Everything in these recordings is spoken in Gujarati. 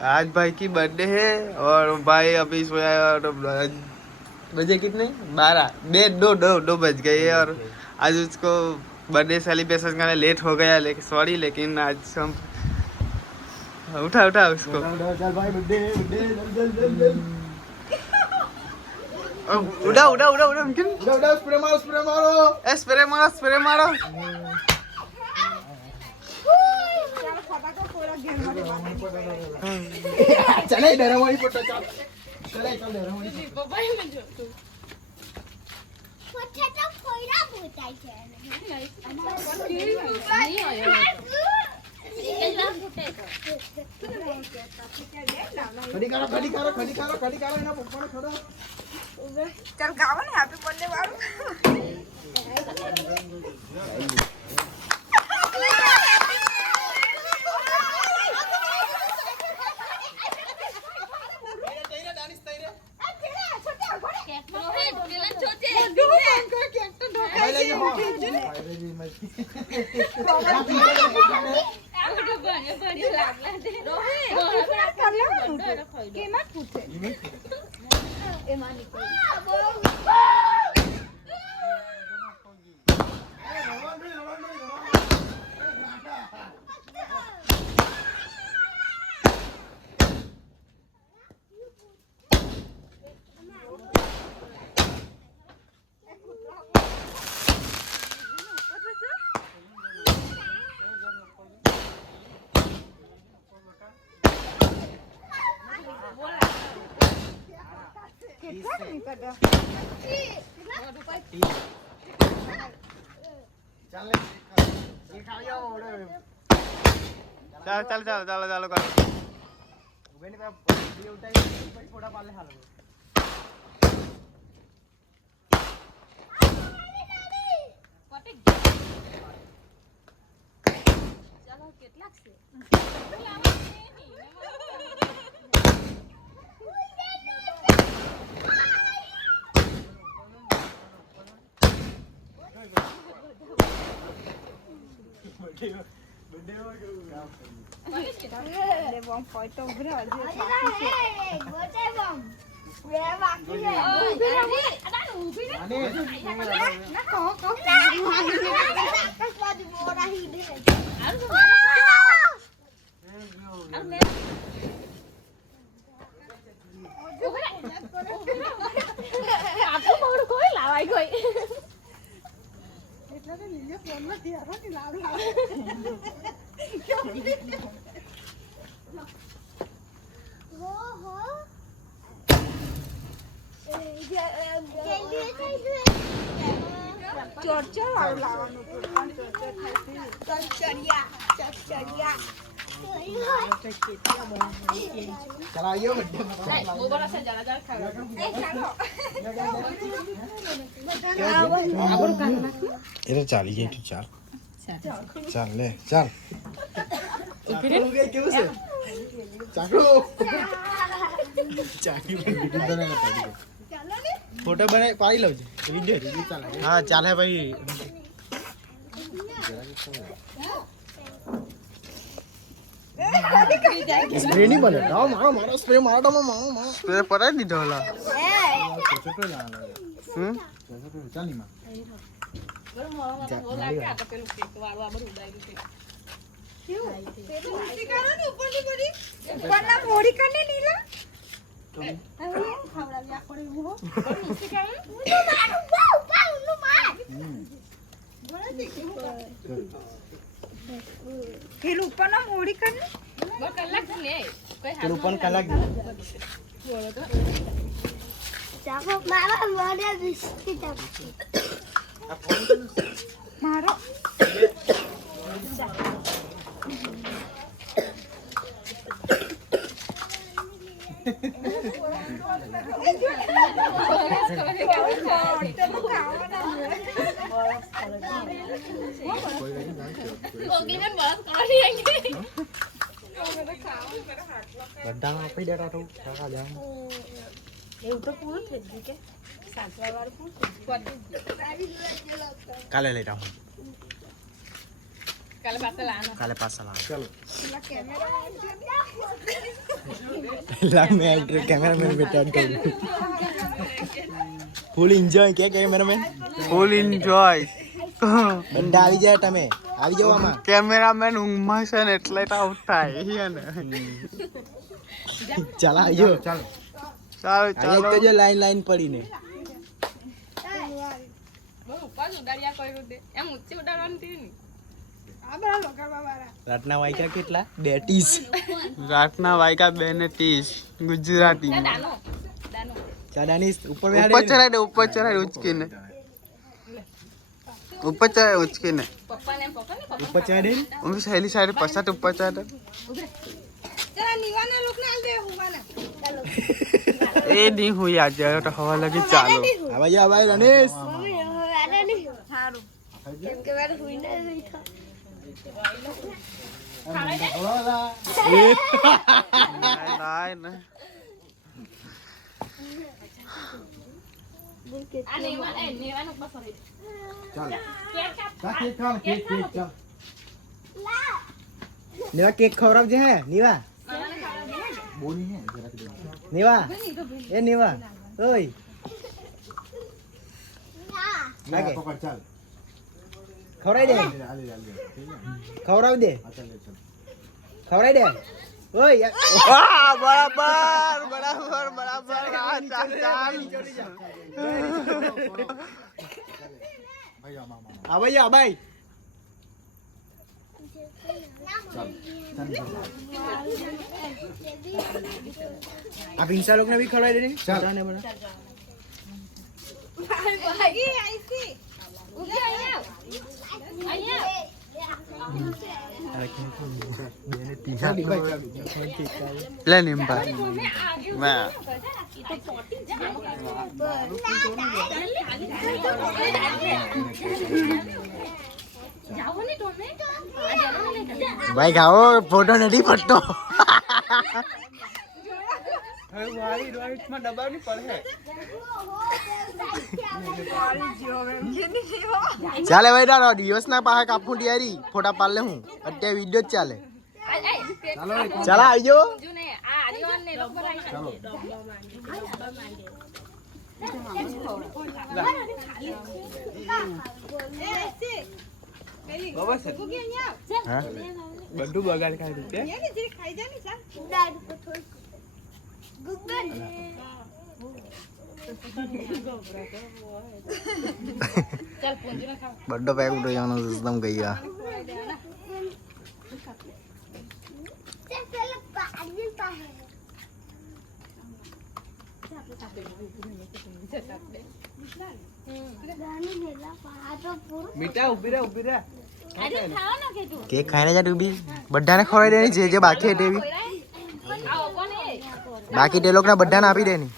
आज भाई की बर्थडे है और भाई अभी सोया है और बजे कितने 12 बज गए हैं और आज उसको बर्थडे सेलिब्रेशन करने लेट हो गया लेकिन सॉरी लेकिन आज हम उठा उसको चल भाई बर्थडे उड़ा मुमकिन उड़ा स्प्रे मारो चले डरावणी फोटो चल डरावणी પપ્પાએ મને જો તું પોટેટો ફોઈરા બોતાય છે ખડી કારો એના પપ્પાને ખડો ચાલ ગાવો ને હેપી બર્થડે વાળું ચાલો કરો થોડા પાલે હાલો ચાલો કેટલાક છે ચલાયો એ તો ચાલી જાય તું ચાલ લે ચાલ કેવું છે ચાકડો ફોટો બનાવી પાડી લઉં વિડિયો ચાલે હા ચાલે ભાઈ સ્પ્રે નહીં બને મારો સ્પ્રે મારો સ્પ્રે પરાઈ દીધો ઓલા ચાલી માં ચાકો મારા મોઢે બિસ્કિટ મારો બધા આપી દેતા તો કાકા જાવ એવું તો પૂરું થઈ ગયું કે સાતવા વાળું પૂરું કાલે લઈ જાઉં કાલે પાછા લાવવાનો કાલે પાછા લાવ ચાલો કેમેરા લાગ મેં કેમેરામેન બેટા કરું ફૂલ એન્જોય કે કેમેરામેન ફૂલ એન્જોય બધા આવી જાય તમે આવી જાવ આમાં કેમેરામેન ઊંઘમાં છે ને એટલે તો આઉટ થાય ને ચાલ આવજો ચાલો ચાલો ચાલો તો જો લાઈન લાઈન પડીને રાતના વાગ્યા કેટલા 30 રાતના વાગ્યા 2:30 ગુજરાતી ચાડાની ઉપર ઉપર ચડાય ઉચકીને ઉપર ચડાય ઉચકીને ઉપર ચાડે ઉમી સહેલી સાઈડ પછાત ઉપર ચડાય એ નહીં હુઈ આજે તો હવા લગી ચાલો આવા જા ભાઈ રનેશ નાય ને નીવા કેક ખવડાવજે હે નીવા નીવા એ નીવા ઓય લાગે ખવડાવી દે ખવડાવી દે ખવડાવી દે ઓય વાહ બરાબર બરાબર બરાબર આ ચાલ ચાલ આવાય આબાઈ આ પિંસા લોક ને भी ખવડાવી દે ને ચાલ ને બડા લે નિમ્પા મેં ભાઈ ખાઓ ફોટો નથી પડતો ચાલે ભાઈ તારો દિવસ ના પાસે કાપું યારી ફોટા પાડ લે હું અત્યારે વિડિયો જ ચાલે ચાલો આવજો બધું બગાડ ખાઈ દીધું બડ્ડો પેક ઉઠો જવાનો સિસ્ટમ ગઈ ગયા મીઠા ઉભી રહે કેક ખાઈને જા તું બી બધાને ખવડાવી દેની જે જે બાકી હતી એવી બાકી તે લોકોને બધાને આપી દેની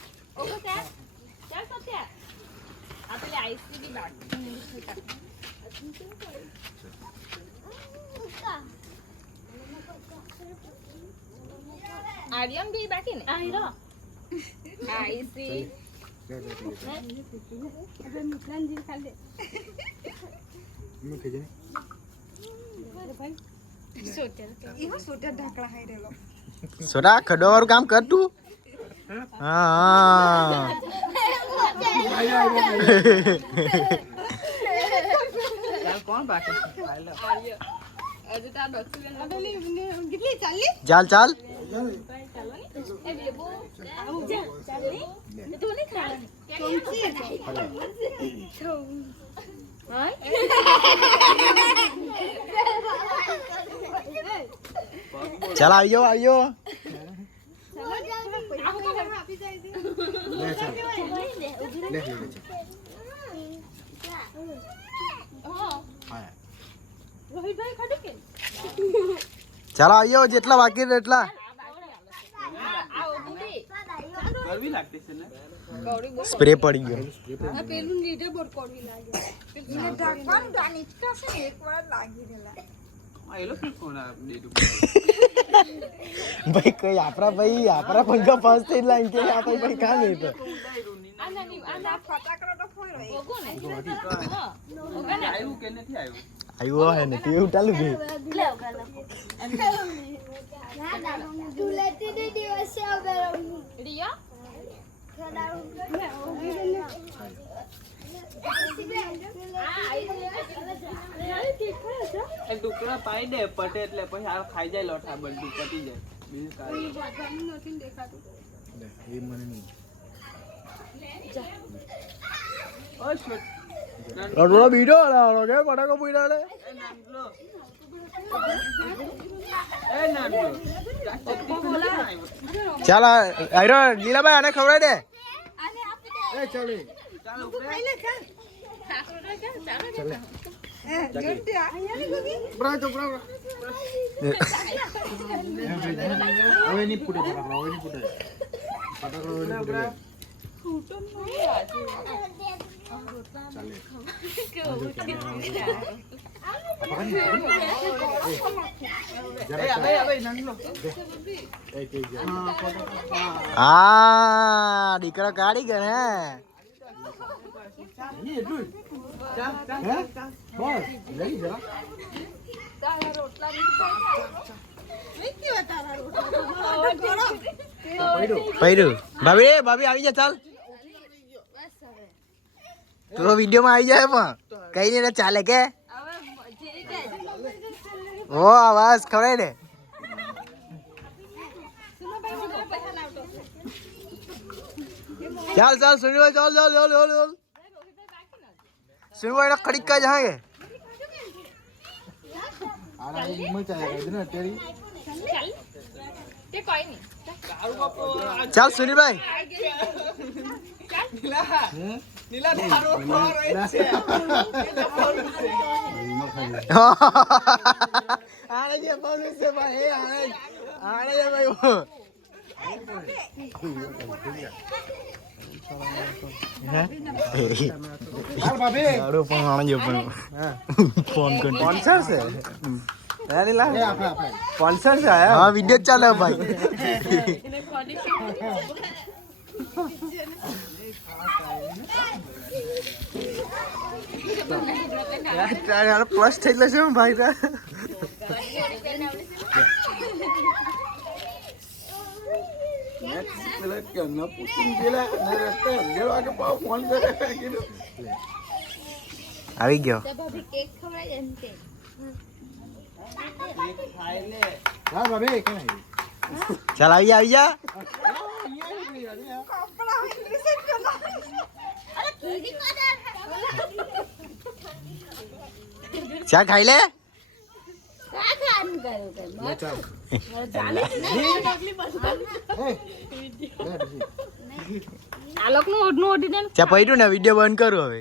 આર્યન બી બાકી ને આઈરો આઈસી સોડા ખડો વાળું કામ કર તું હા કોણ બાકી ચાલ ચાલ ચાલ આવી જાઓ ચાલો આવી જાઓ જેટલા બાકી રહે એટલા ગરમી લાગતી છે ને સ્પ્રે પડી ગયો પેલું લીધે બોર કોડવી લાગે એને ઢાંકવાનું તો આ નીચકાશે ને એકવાર લાગી રહેલા એ લોકો કોણ દીધું ભાઈ કઈ આપણા પંખા પાસ થઈ લાઈન કે આપણે ભાઈ કામ નહીં તો આના ફટાકડા તો ફોડ્યો આવ્યું કે નથી આવ્યું આવ્યો હે ને કેવું ચાલુ ગયું ધૂળેટીના દિવસે અમે એ ટુકડા પાઈ દે પટે એટલે પછી આ ખાઈ જાય લોઠા બધું પતી જાય બીજું કાંઈ નહીં. બધાનું નથી દેખાતું. લે, એ મને નહીં. ઓ શોટ. થોડો બીડો હલાવવાનો કે ફટાકો પૂરા લે એ નાનલો. એ નાનલો. ચાલ આયરો લીલાભાઈ આને ખવડાવી દે આને આપી દે. એ ચાલે ચાલો ખાઈ લે ચાલ. ચાલે એ જોરથી આ. અહીંયા ની ગોગી. બ્રા તો બ્રા હવે નહીં ફૂટે ફટાકડો હવે નહીં ફૂટે ફટાકડો હવે નહીં ફૂટે ફૂટો નહીં આજે. ચાલે એ હવે નાનલો. એ કે હા દીકરો કાઢી ગયો હે નહીં એટલું હે બસ લઈ જા તારા રોટલા નથી ખાઈ. નહીં કેવા તારા રોટલા. પૈરું ભાભી ભાભી આવી જા ચાલ તું તો વિડીયો માં આવી જાય પણ કઈ નહીં ચાલે કે ઓ આવાજ ખવડાવી દે ચાલ ચાલ સુનીભાઈ ચાલ ચાલ ચાલ ચાલ ચાલ સુનીભાઈ ખડીક કા જહાંગે આરા મચાયા કર દે ને તેરી ચાલ સુનીભાઈ નીલા ધારો ખોર હોય છે. આને જે બોલું છે ભાઈ આને જે ભાઈ હાલ ભાભી આડો પણ આને જે પણ ફોન કર સ્પોન્સર છે અરે લા એ આપે આપે સ્પોન્સર છે હા વિડિયો ચાલે ભાઈ યાર પ્લસ થઈ જશે ભાઈ તા આવી ગયો કેક ખવડાવી દે ને તે. ખાઈ લે. હાલ ભાભી કે નહીં ચાલ આવી જા કપડા રિસેટ કરના. અરે કીડી કોદર. ચા ખાઈ લે કા ખાવાનું કર્યું કે લે ચાલ જાને એ લે પછી આ લોકનું ઓઢનું ઓઢી દે ને. ચા પડ્યું ને વિડીયો બંધ કરું હવે